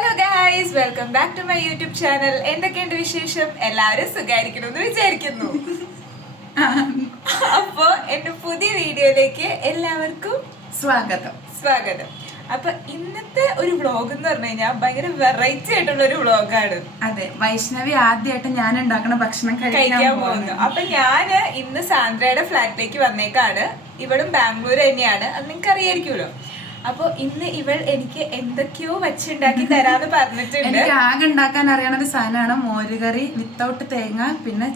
Hello guys, welcome back to my YouTube channel. എന്തൊക്കെയുണ്ട് വിശേഷം? എല്ലാവരും സുഖമായിരിക്കണമെന്ന് വിചാരിക്കുന്നു. അപ്പോ എന്റെ പുതിയ വീഡിയോയിലേക്ക് എല്ലാവർക്കും സ്വാഗതം. അപ്പൊ ഇന്നത്തെ ഒരു വ്ളോഗ് എന്ന് പറഞ്ഞു കഴിഞ്ഞാൽ ഭയങ്കര വെറൈറ്റി ആയിട്ടുള്ള ഒരു വ്ളോഗാണ്. അതെ, വൈഷ്ണവി ആദ്യമായിട്ട് ഞാൻ ഉണ്ടാക്കുന്ന ഭക്ഷണം കഴിക്കാൻ പോകുന്നു. അപ്പൊ ഞാന് ഇന്ന് സാന്ദ്രയുടെ ഫ്ലാറ്റിലേക്ക് വന്നേക്കാണ്. ഇവളും ബാംഗ്ലൂർ തന്നെയാണ്, അത് നിങ്ങൾക്ക് അറിയായിരിക്കുമല്ലോ. അപ്പൊ ഇന്ന് ഇവൾ എനിക്ക് എന്തൊക്കെയോ വെച്ചുണ്ടാക്കി തരാന്ന് പറഞ്ഞിട്ടുണ്ട്. എനിക്ക് ആകെ ഉണ്ടാക്കാൻ അറിയണ ഒരു സാധനമാണ് മോരുകറി വിത്തൗട്ട് തേങ്ങ, പിന്നെ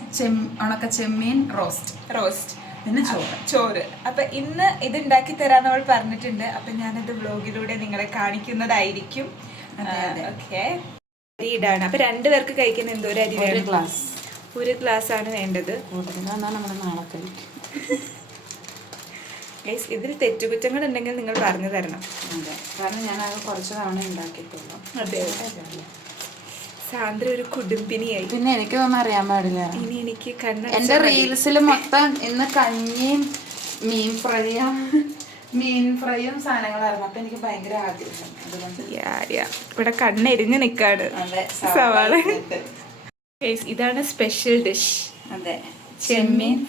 ഉണക്ക ചെമ്മീൻ റോസ്റ്റ്, പിന്നെ ചോറ്. അപ്പൊ ഇന്ന് ഇത് ഉണ്ടാക്കി തരാന്ന് അവൾ പറഞ്ഞിട്ടുണ്ട്. അപ്പൊ ഞാനത് വ്ലോഗിലൂടെ നിങ്ങളെ കാണിക്കുന്നതായിരിക്കും. ഓക്കെ, അരി ഇടാണ്. അപ്പൊ രണ്ടുപേർക്ക് കഴിക്കുന്ന എന്തോ ഒരു അരി വേണം? ഒരു ഗ്ലാസ് ആണ് വേണ്ടത്. നമ്മുടെ നാളെ കഴിക്കും. ഇതിൽ തെറ്റുകുറ്റങ്ങൾ ഉണ്ടെങ്കിൽ നിങ്ങൾ പറഞ്ഞു തരണം. അതെ, കാരണം ഞാൻ അത് കുറച്ച് തവണ ഉണ്ടാക്കിയിട്ടുള്ളൂ. അതെ, സാന്ദ്ര ഒരു കുടുംബിനിയായി. പിന്നെ എനിക്കൊന്നും അറിയാൻ പാടില്ല. ഇനി എനിക്ക് എന്റെ റീൽസിൽ മൊത്തം ഇന്ന് കഞ്ഞിയും മീൻ ഫ്രൈയും സാധനങ്ങളായിരുന്നു. അപ്പൊ എനിക്ക് ഭയങ്കര ആഗ്രഹം. അതുകൊണ്ട് ഇവിടെ കണ്ണെരിഞ്ഞ് നിക്കാണ് സവാള. ഇതാണ് സ്പെഷ്യൽ ഡിഷ്. അതെ, ചെമ്മീൻ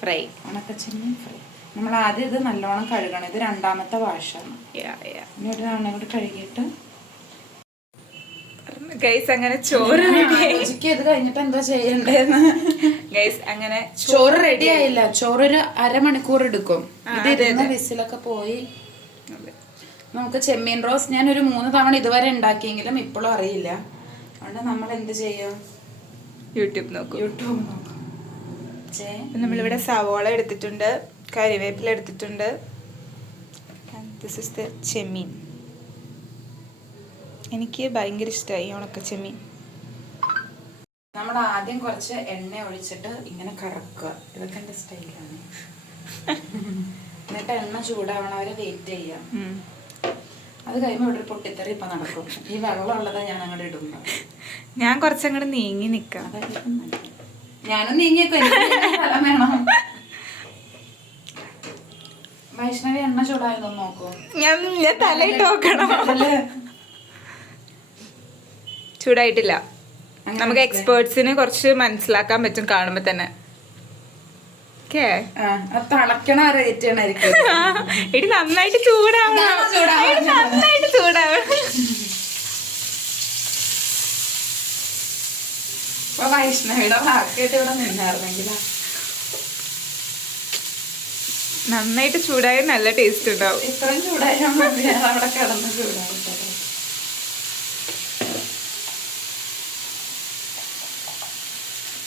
ഫ്രൈ. ഉണക്ക ചെമ്മീൻ ഫ്രൈ. നമ്മൾ ആദ്യം ഇത് നല്ലോണം കഴുകണം. ഇത് രണ്ടാമത്തെ വാഷാണ്. ഇനി ഒരു തവണ കൂടി കഴുകിയിട്ട് അങ്ങനെ ചോറ് ഇത് കഴിഞ്ഞിട്ട് എന്താ ചെയ്യണ്ടേന്ന്. അങ്ങനെ ചോറ് റെഡി ആയില്ല. ചോറ് ഒരു അരമണിക്കൂർ എടുക്കും. ഇത് വിസിലൊക്കെ പോയി നമുക്ക് ചെമ്മീൻ റോസ് ഞാൻ ഒരു 3 തവണ ഇതുവരെ ഉണ്ടാക്കിയെങ്കിലും ഇപ്പോഴും അറിയില്ല. അതുകൊണ്ട് നമ്മൾ എന്ത് ചെയ്യും? യൂട്യൂബ് നോക്കും. നമ്മളിവിടെ സവോള എടുത്തിട്ടുണ്ട്, കറിവേപ്പില എടുത്തിട്ടുണ്ട്. ദിസ് ഇസ് ദ ചെമ്മീൻ. എനിക്ക് ഭയങ്കര ഇഷ്ടമായി ഉണക്ക ചെമ്മീൻ. നമ്മൾ ആദ്യം കുറച്ച് എണ്ണ ഒഴിച്ചിട്ട് ഇങ്ങനെ കറക്കുക. ഇതൊക്കെ എൻ്റെ സ്റ്റൈലാണ്. എന്നിട്ട് എണ്ണ ചൂടാവണ വരെ വെയിറ്റ് ചെയ്യാം. അത് കഴിയുമ്പോൾ ഇവിടെ പൊട്ടിത്തെറി ഇപ്പം നടക്കും. ഈ വെള്ളം ഉള്ളത് ഞാൻ അങ്ങോട്ട് ഇടുന്നു. ഞാൻ കുറച്ചങ്ങോട്ട് നീങ്ങി നിൽക്കാം. ഞാനും നീങ്ങിയേക്കും. ഫലം വേണം. വൈഷ്ണവി എണ്ണ ചൂടായതൊന്നും നോക്കൂ. ഞാൻ തലയിട്ട് നോക്കണം. ചൂടായിട്ടില്ല. നമുക്ക് എക്സ്പേർട്സിന് കുറച്ച് മനസ്സിലാക്കാൻ പറ്റും കാണുമ്പോ തന്നെ. എടി നന്നായിട്ട് ചൂടാവണം. വൈഷ്ണവിയുടെ വാക്കായിട്ട് ഇവിടെ നിന്നായിരുന്നെങ്കിലാ. നന്നായിട്ട് ചൂടായ നല്ല ടേസ്റ്റ് ഉണ്ടാവും. ഇത്രയും ചൂടായാൽ മതി. അവിടെ കിടന്ന് ചൂടാവും.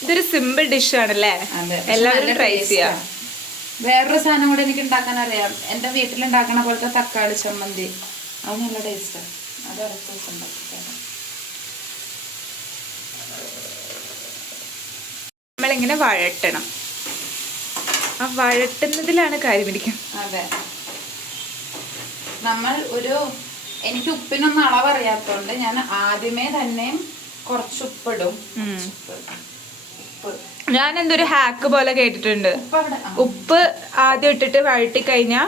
ഇതൊരു സിമ്പിൾ ഡിഷ് ആണല്ലേ, എല്ലാവരും ട്രൈ ചെയ്യാം. വേറൊരു സാധനം കൂടെ എനിക്ക് ഉണ്ടാക്കാൻ അറിയാം. എന്റെ വീട്ടിലുണ്ടാക്കണ പോലത്തെ തക്കാളി ചമ്മന്തി. അത് നല്ല ടേസ്റ്റാണ്. അത് അടുത്ത ദിവസം ഉണ്ടാക്കിത്തരാം. നമ്മളിങ്ങനെ വഴട്ടണം. ആ വഴട്ടുന്നതിലാണ് കാര്യമിരിക്കും. അതെ, നമ്മൾ എനിക്ക് ഉപ്പിനൊന്നും അളവറിയാത്തോണ്ട് ഞാൻ ആദ്യമേ തന്നെ കുറച്ച് ഉപ്പിടും. ഞാൻ എന്തൊരു ഹാക്ക് പോലെ കേട്ടിട്ടുണ്ട്. ഉപ്പ് ആദ്യം ഇട്ടിട്ട് വഴട്ടി കഴിഞ്ഞാ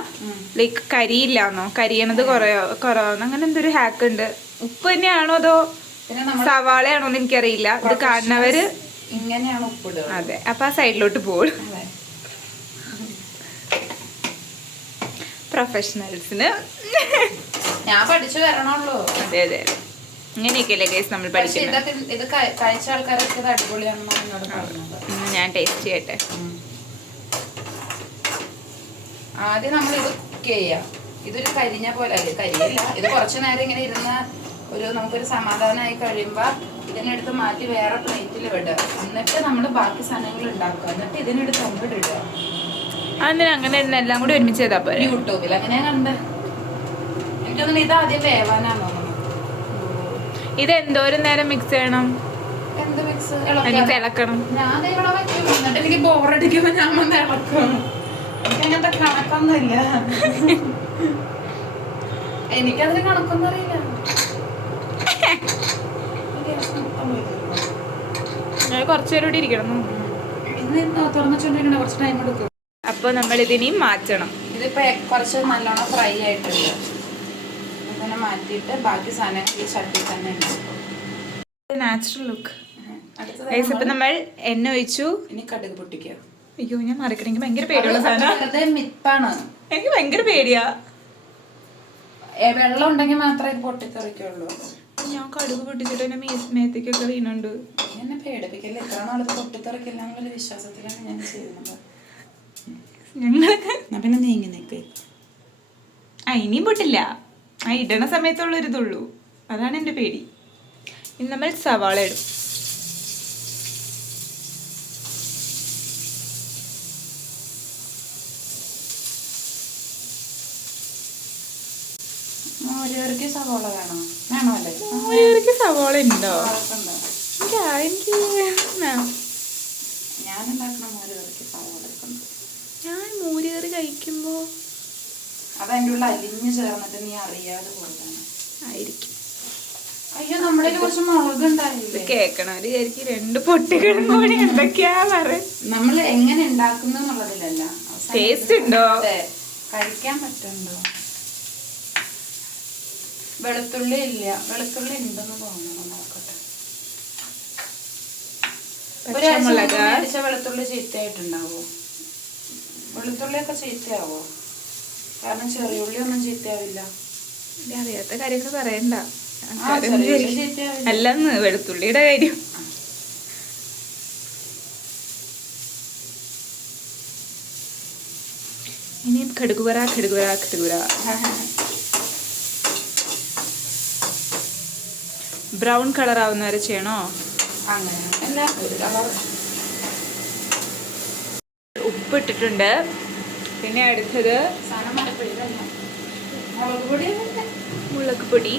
ലൈക്ക് കരിയില്ലാന്നോ, കരിയണത് കുറവാന്നോ, അങ്ങനെ എന്തൊരു ഹാക്ക് ഉണ്ട്. ഉപ്പ് തന്നെയാണോ അതോ സവാളയാണോന്ന് എനിക്കറിയില്ല. ഇത് കാണുന്നവര് ഇങ്ങനെയാണ് ഉപ്പിടുക. അതെ, അപ്പൊ ആ സൈഡിലോട്ട് പോകും. പ്രൊഫഷണൽസിന് ഞാൻ പഠിച്ചു വരണുള്ളൂ. അതെ അതെ അതെ, ഇങ്ങനെയൊക്കെയല്ലേ ഗൈസ് നമ്മൾ പഠിക്കുന്നത്. ഇത് കഴിച്ച ആൾക്കാരൊക്കെ ഇത് അടിപൊളിയാണെന്നാണ് എന്നോട് പറഞ്ഞത്. ഞാൻ ടേസ്റ്റ് ചെയ്യട്ടെ. ആദ്യം നമ്മൾ ഇത് കുക്ക് ചെയ്യാം. ഇതൊരു കരിഞ്ഞ പോലെ കരിയില്ല. ഇത് കുറച്ചു നേരം ഇങ്ങനെ ഇരുന്ന നമുക്കൊരു സമാധാനമായി കഴിയുമ്പോ ഇതിനെടുത്ത് മാറ്റി വേറെ പ്ലേറ്റിൽ വിടുക. എന്നിട്ട് നമ്മൾ ബാക്കി സാധനങ്ങൾ ഉണ്ടാക്കുക. എന്നിട്ട് ഇതിനെടുത്ത് അങ്ങോട്ട് ഇടുക. അങ്ങനെ എല്ലാം കൂടി ഒരുമിച്ച് ചെയ്താ പോലെ. യൂട്യൂബിൽ അങ്ങനെയാ കണ്ടത്. എനിക്കൊന്നും ഇത് ആദ്യം വേവാനാന്ന് തോന്നുന്നു. ഇത് എന്തോരം നേരം മിക്സ് ചെയ്യണം? എന്ത് മിക്സ്? ഇളക്കണം. ഞാൻ ഇവിടെ വയ്ക്കും. എന്നിട്ട് എനിക്ക് ബോറടിക്കുമ്പോ ഞാൻ വന്ന് ഇളക്കും. എനിക്കങ്ങനത്തെ കണക്കൊന്നുമില്ല. എനിക്കതിന് കണക്കൊന്നും അറിയില്ല. കുറച്ചുപേരും കൂടി ഇരിക്കണം. തുറന്നിട്ടുണ്ടെങ്കിൽ കുറച്ച് ടൈം എടുക്കും. അപ്പൊ നമ്മൾ ഇതിനെയും മാറ്റണം. ഇതിപ്പോ കുറച്ച് നല്ലോണം ഫ്രൈ ആയിട്ടുണ്ട്. ഇതിനെ മാറ്റിയിട്ട് ബാക്കി സാധനങ്ങൾ ഈ ചട്ടി തന്നെ ഉണ്ടാക്കും. Natural look. അടുത്തത് ഇപ്പൊ നമ്മൾ എണ്ണ ഒഴിച്ചു. ഇനി കടുക് പൊട്ടിക്കുക. അയ്യോ ഞാൻ മറിക്കണെങ്കിൽ ഭയങ്കര പേടിയുള്ള സാധനം. വെറുതെ മിത്താണ്. എനിക്ക് ഭയങ്കര പേടിയാ. വെള്ളം ഉണ്ടെങ്കിൽ മാത്രമേ ഇത് പൊട്ടിത്തെറിക്കുള്ളൂ. ഞാൻ കടുക് പൊട്ടിച്ചിട്ട് എന്നെ മേത്തേക്കൊക്കെ വീണുണ്ട്. എന്നെ പേടിപ്പിക്കല്ലേ. എത്ര നാളത് പൊട്ടിത്തെറിക്കില്ല എന്നുള്ള വിശ്വാസത്തിലാണ് ഞാൻ ചെയ്യുന്നത്. ഞങ്ങളൊക്കെ പിന്നെ നീങ്ങി നിൽക്കേ. ഇനിയും പൊട്ടില്ല. ഇടണ സമയത്തുള്ളൊരിതുള്ളൂ. അതാണ് എൻ്റെ പേടി. ഇനി നമ്മൾ സവാള ഇടും. മോരുകറിക്ക് സവാള വേണോ? വേണമല്ലേ? മോരുകറിക്ക് സവാള ഉണ്ടോ? എനിക്ക് ഞാൻ ഉണ്ടാക്കുന്ന മോരുകറിക്ക് സവാള എടുക്കുന്നു. ഞാൻ മോരുകറി കഴിക്കുമ്പോ അതതിൻ്റെ ഉള്ള അലിഞ്ഞു ചേർന്നിട്ട് നീ അറിയാതെ പോയതാണ് ആയിരിക്കും. അയ്യോ നമ്മുടെ കുറച്ച് മുളക് ഉണ്ടായില്ലേ? കേക്കണവര് വിചാരിക്കും 2 പൊട്ടികളും കൂടി എന്തൊക്കെയാ പറയുക. നമ്മൾ എങ്ങനെ ഉണ്ടാക്കുന്നു എന്നുള്ളതിലല്ല, ടേസ്റ്റ് ഉണ്ടോ, കഴിക്കാൻ പറ്റുന്നുണ്ടോ. വെളുത്തുള്ളി ഇല്ല, വെളുത്തുള്ളി ഉണ്ടെന്ന് തോന്നുന്നു. നോക്കട്ടെ. ഒരാഴ്ച വെളുത്തുള്ളി ചീത്തയായിട്ടുണ്ടാവോ? വെളുത്തുള്ളിയൊക്കെ ചീത്തയാവോ? കാരണം ചെറിയുള്ളി ഒന്നും ചീത്തയാവില്ല. അറിയാത്ത കാര്യങ്ങൾ പറയണ്ട. ചീത്തയാവില്ല. അല്ലെന്ന് വെളുത്തുള്ളിയുടെ കാര്യം. ഇനിയും കടുകുവറ കടുകുവറ കടുകുവറ. ബ്രൗൺ കളർ ആവുന്നവരെ ചെയ്യണോ? അങ്ങനെ ഉപ്പ് ഇട്ടിട്ടുണ്ട്. പിന്നെ അടുത്തത് മുളക് പൊടി.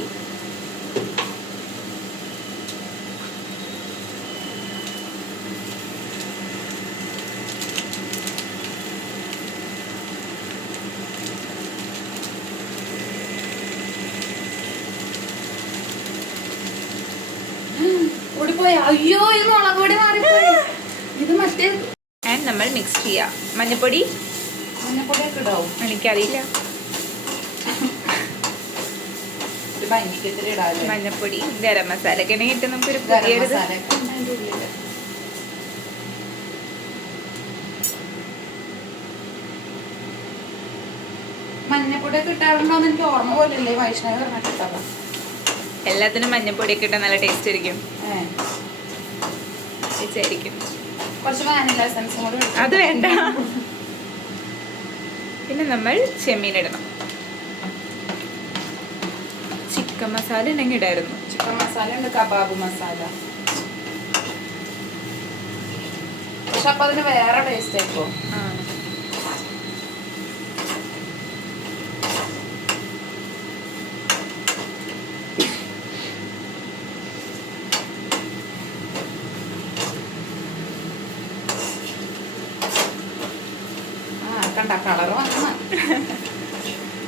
അയ്യോ ഇത് മുളക് പൊടി മാറിപ്പോയി. ഇത് മറ്റേ നമ്മൾ മിക്സ് ചെയ്യാം. മഞ്ഞപ്പൊടി മഞ്ഞപ്പൊടിയൊക്കെ ഇടാവും? എനിക്കറിയില്ല. മഞ്ഞപ്പൊടി, ഗരം മസാല ഒക്കെ ഇട്ട് നമുക്കൊരു പുതിയൊരു മഞ്ഞപ്പൊടിയൊക്കെ ഇട്ടാറുണ്ടോന്ന് എനിക്ക് ഓർമ്മ പോലില്ലേ. വൈഷ്ണവ പറഞ്ഞിട്ടാ എല്ലാത്തിനും മഞ്ഞപ്പൊടിയൊക്കെ ഇട്ടാൽ നല്ല ടേസ്റ്റ് ആയിരിക്കും. കുറച്ച് വാനില എസൻസും കൂടി. അത് വേണ്ട. പിന്നെ നമ്മൾ ചെമ്മീൻ ഇടണം. ചിക്കൻ മസാല ഉണ്ടെങ്കിൽ ഇടായിരുന്നു. ചിക്കൻ മസാല ഉണ്ട്, കബാബ് മസാല. പക്ഷെ അപ്പൊ അതിന് വേറെ ടേസ്റ്റ് ആയിപ്പോ. കളറ് വന്ന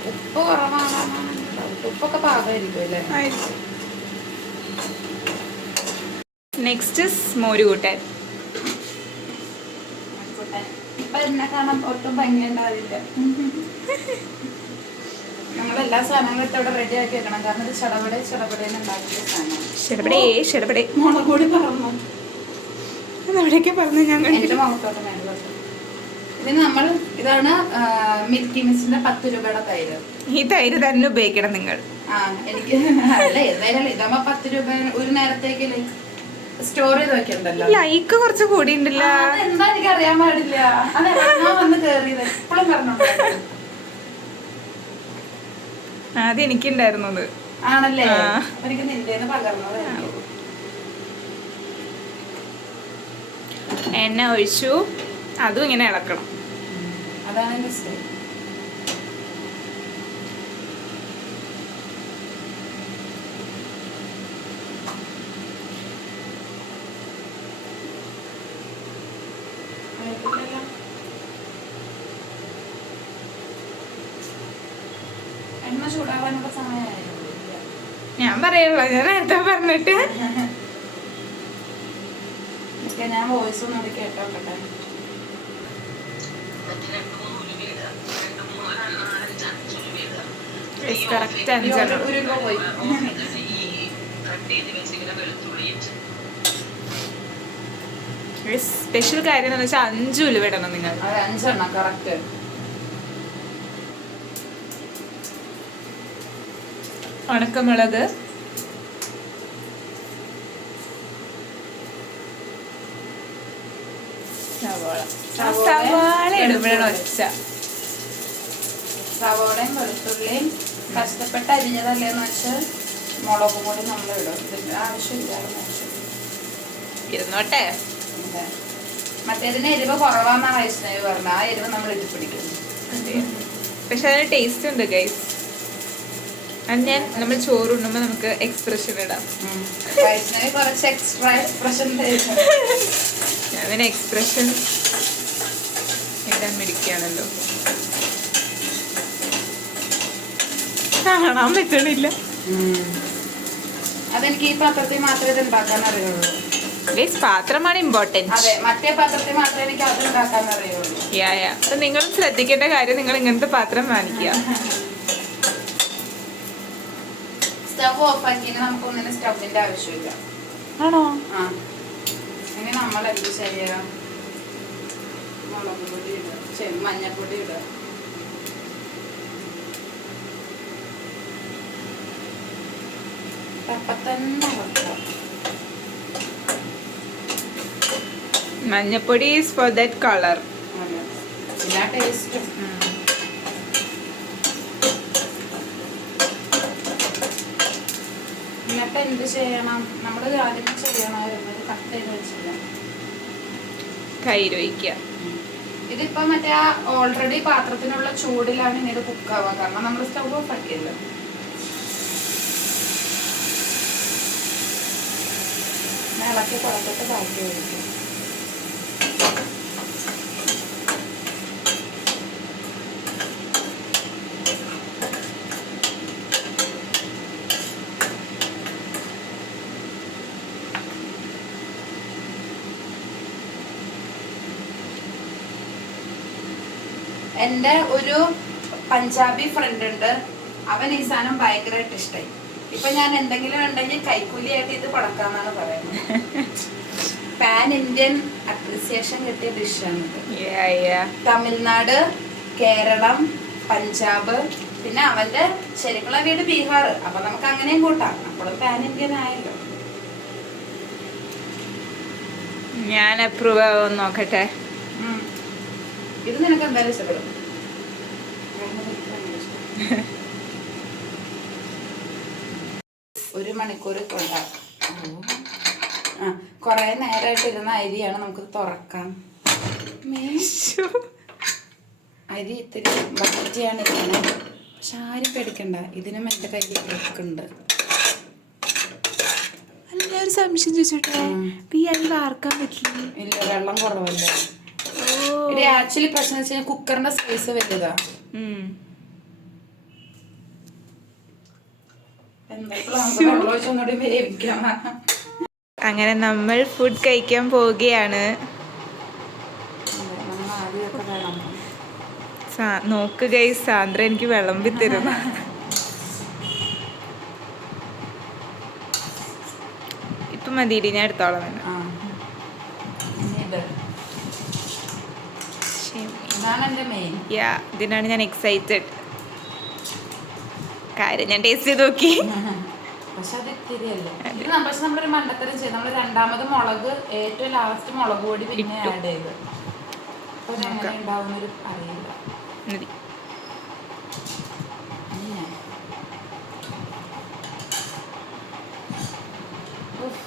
ഉപ്പ് കുറവാണ്. ഉപ്പൊക്കെ പാകമായിരിക്കും അല്ലേ? നെക്സ്റ്റ് മോര് കൂട്ടാൻ. ഇപ്പൊ എന്നെ കാണാൻ ഒട്ടും ഭംഗി ഉണ്ടാവില്ല. നമ്മളെല്ലാ സാധനങ്ങളും ഇട്ട് ഇവിടെ റെഡി ആക്കി വെക്കണം. കാരണം ഇത് ചടപടേന്ന് ഉണ്ടാക്കിയ സാധനമാണ്. മുളക് പൊടി പറഞ്ഞു എന്റെ മുഖത്തോട്ട് മേലോട്ട്. ഇതിന് നമ്മൾ ഇതാണ് മിൽക്കി മിസ്റ്റിന്റെ 10 രൂപയുടെ തൈര്. ഈ തൈര് തന്നെ ഉപയോഗിക്കണം നിങ്ങൾ. എനിക്ക് അല്ല ഏതായാലും ഇതാകുമ്പോ 10 രൂപ ഒരു നേരത്തേക്ക് സ്റ്റോർ ചെയ്ത് വെക്കണ്ടല്ലോ. ലൈക്ക് കുറച്ച് കൂടി ഉണ്ടല്ലോ. എന്താ എനിക്ക് അറിയാൻ പാടില്ല. അതെ വന്ന് കേറിയത് എപ്പോഴും പറഞ്ഞോണ്ട് ആദ്യം എനിക്കുണ്ടായിരുന്നത് ആണല്ലേ. എനിക്ക് നിന്റേന്ന് പകർന്നത്. എണ്ണ ഒഴിച്ചു. അതും ഇങ്ങനെ ഇളക്കണം. അതാണ് എന്റെ സ്റ്റൈൽ. എണ്ണ ചൂടാവാനുള്ള സമയമായിരുന്നു. ഞാൻ പറയുള്ളൂ, ഞാൻ നേരത്തെ പറഞ്ഞിട്ട്. ഞാൻ വോയിസ് ഒന്നുകൂടി കേട്ടോക്കട്ടെ. കറക്റ്റ് 5 ഒരു രൂപ പോയി. സ്പെഷ്യൽ കാര്യം എന്ന് വെച്ചാൽ 5 ഉലുവ ഇടണം നിങ്ങൾ. അതെ 5 എണ്ണം കറക്റ്റ്. ഉണക്കമുളക്, സവാള ഇടുമ്പോഴാണ് ഒച്ച. സവാളയും വെളുത്തുള്ളിയും കഷ്ടപ്പെട്ട് അരിഞ്ഞതല്ലേന്ന് വെച്ചാൽ മുളകും കൂടി നമ്മൾ ഇടും. ഇതിന്റെ ആവശ്യമില്ലായിരുന്നു. ഇരുന്നോട്ടെ. മറ്റേതിന് എരിവ് കുറവാന്നാ വൈഷ്ണവി പറഞ്ഞ. ആ എരിവ് നമ്മൾ ഇതിൽ പിടിക്കും. പക്ഷെ അതിന് ടേസ്റ്റ് ഉണ്ട് ഗൈസ്. അത് നമ്മൾ ചോറുണ്ണുമ്പോ നമുക്ക് എക്സ്പ്രഷൻ ഇടാം. വൈഷ്ണവി കുറച്ച് എക്സ്ട്രാ എക്സ്പ്രഷൻ അതിന് എക്സ്പ്രഷൻ ഇടാൻ മിടിക്കുകയാണല്ലോ. കാണാൻ പറ്റണില്ല. അതെനിക്ക് ഈ പാത്രത്തിൽ മാത്രമേ ഇത് ഉണ്ടാക്കാൻ അറിയുള്ളൂ. പാത്രമാണ് ഇമ്പോർട്ടന്റ്. അതെ, മറ്റേ പാത്രത്തിൽ മാത്രമേ എനിക്ക് അത് ഉണ്ടാക്കാൻ അറിയുള്ളൂ. നിങ്ങൾ ശ്രദ്ധിക്കേണ്ട കാര്യം, നിങ്ങൾ ഇങ്ങനത്തെ പാത്രം വാങ്ങിക്കുക. സ്റ്റവ് ഓഫ് ആക്കി നമുക്കൊന്നിനും സ്റ്റവിന്റെ ആവശ്യമില്ല. ആണോ? ആ, ഇനി നമ്മൾ എന്ത് ചെയ്യാം? മുളക് പൊടി ഇടുക, മഞ്ഞപ്പൊടി ഇടുക. മഞ്ഞപ്പൊടി ഈസ് ഫോർ ദാറ്റ് കളർ. പിന്നെ ടേസ്റ്റ്. എന്നിട്ട് എന്ത് ചെയ്യണം? നമ്മൾ ആദ്യം ചെയ്യണമായിരുന്നു കട്ട് ചെയ്ത് വെച്ചില്ല. തൈര് ഒഴിക്കുക. ഇതിപ്പോ മറ്റേ ഓൾറെഡി പാത്രത്തിനുള്ള ചൂടിലാണ് ഇങ്ങനെ കുക്കാവുക. കാരണം നമ്മൾ സ്റ്റവ് ഓഫ് ആക്കിയല്ലോ. ഇളക്കി കുഴപ്പത്തെ ബാക്കി ഒഴിക്കും. എൻ്റെ ഒരു പഞ്ചാബി ഫ്രണ്ട് ഉണ്ട്. അവൻ ഈ സാധനം ഭയങ്കരമായിട്ട് ഇഷ്ടമായി. ഇപ്പൊ ഞാൻ എന്തെങ്കിലും ഉണ്ടെങ്കിൽ കൈക്കൂലിയായിട്ട് ഇത് പടക്കാന്നാണ് പറയുന്നത്. പാൻ ഇന്ത്യൻ അപ്രിസിയേഷൻ കിട്ടിയ ഡിഷാണ് ഇത്. തമിഴ്നാട്, കേരളം, പഞ്ചാബ്, പിന്നെ അവന്റെ ശരിക്കുള്ള വീട് ബീഹാർ. അപ്പൊ നമുക്ക് അങ്ങനെയും കൂട്ടാം. അപ്പോൾ പാൻ ഇന്ത്യൻ ആയല്ലോ. ഞാൻ അപ്രൂവ് ആവുമെന്ന് നോക്കട്ടെ. ഇത് നിനക്ക് എന്തായാലും ഇഷ്ടപ്പെടും. ഒരു മണിക്കൂർ കൊണ്ടാക്കും. കൊറേ നേരമായിട്ട് ഇരുന്ന അരിയാണ്. നമുക്ക് തുറക്കാം. അരി ഇത്തിരി ബക്കറ്റിയാണ് ഇരിക്കുന്നത്. പക്ഷെ ആരും പേടിക്കണ്ട, ഇതിനും എൻ്റെ കയ്യിൽ ഉണ്ട്. അല്ല, ഒരു സംശയം ചോദിച്ചോട്ടെ, ഈ അരി വാർക്കാൻ പറ്റില്ല? ഇല്ല, വെള്ളം കുറവല്ല. ഇത് ആക്ച്വലി പ്രശ്നം വെച്ചാൽ കുക്കറിന്റെ സൈസ് വലുതാ. അങ്ങനെ നമ്മൾ ഫുഡ് കഴിക്കാൻ പോവുകയാണ്. നോക്ക് ഗൈസ്, സാന്ദ്ര എനിക്ക് വിളമ്പി തരുന്നു. ഇപ്പൊ മതിയിടി, ഞാൻ എടുത്തോളാം. ഇതിനാണ് ഞാൻ എക്സൈറ്റഡ്. കാര്യം ഞാൻ ടേസ്റ്റ് ചെയ്ത് നോക്കി. പക്ഷെ നമ്മളൊരു മണ്ടത്തരം ചെയ്ത് നമ്മൾ രണ്ടാമത് മുളക് ഏറ്റവും ലാസ്റ്റ് മുളക് പൊടി പിന്നെ ആഡ് ചെയ്ത് ഉണ്ടാവുന്നൊരു അറിയില്ല.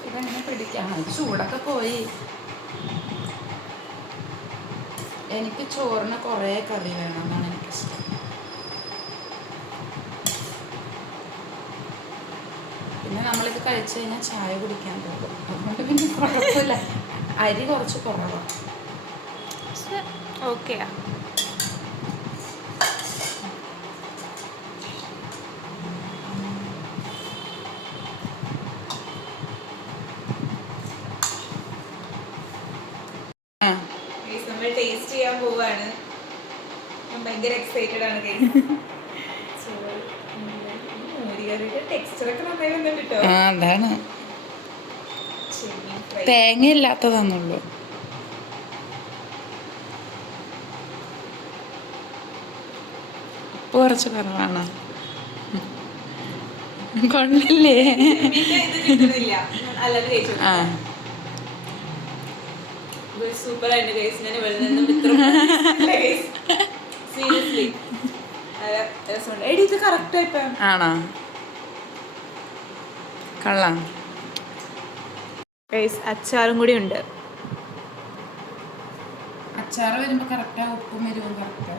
ഇതെങ്ങനെ പിടിക്കാം? ചൂടൊക്കെ പോയി. എനിക്ക് ചോറിന് കുറേ കറി വേണം എന്നാണ് എനിക്കിഷ്ടം. പിന്നെ നമ്മളിത് കഴിച്ചു കഴിഞ്ഞാൽ ചായ കുടിക്കാൻ പോകും. അതുകൊണ്ട് പിന്നെ കുഴപ്പമില്ല. അരി കുറച്ച് കുറവാണ്. ഓക്കെ. നമ്മൾ ടേസ്റ്റ് ചെയ്യാൻ പോവാണ്. ഞാൻ ഭയങ്കര എക്സൈറ്റഡ് ആണ്. ടെക്സ്ചർ ഒക്കെ നന്നായി വന്നിട്ടോ. ആ അതാണ് തേങ്ങ ഇല്ലാത്തതാന്നുള്ളൂ. ഉപ്പ് കുറച്ച് കുറവാണ്. കൊള്ളില്ലേ? ആ സൂപ്പർ ആയിട്ട് ഗൈസ്. ഞാൻ ഇവിടെ നിന്നും സീരിയസ്ലി എടി ഇത് കറക്റ്റ് ആയിപ്പോ. ആണോ? കള്ളം. ഗൈസ് അച്ചാറും കൂടി ഉണ്ട്. അച്ചാറ് വരുമ്പോ കറക്റ്റാ, ഉപ്പും വരുമ്പോ കറക്റ്റാ.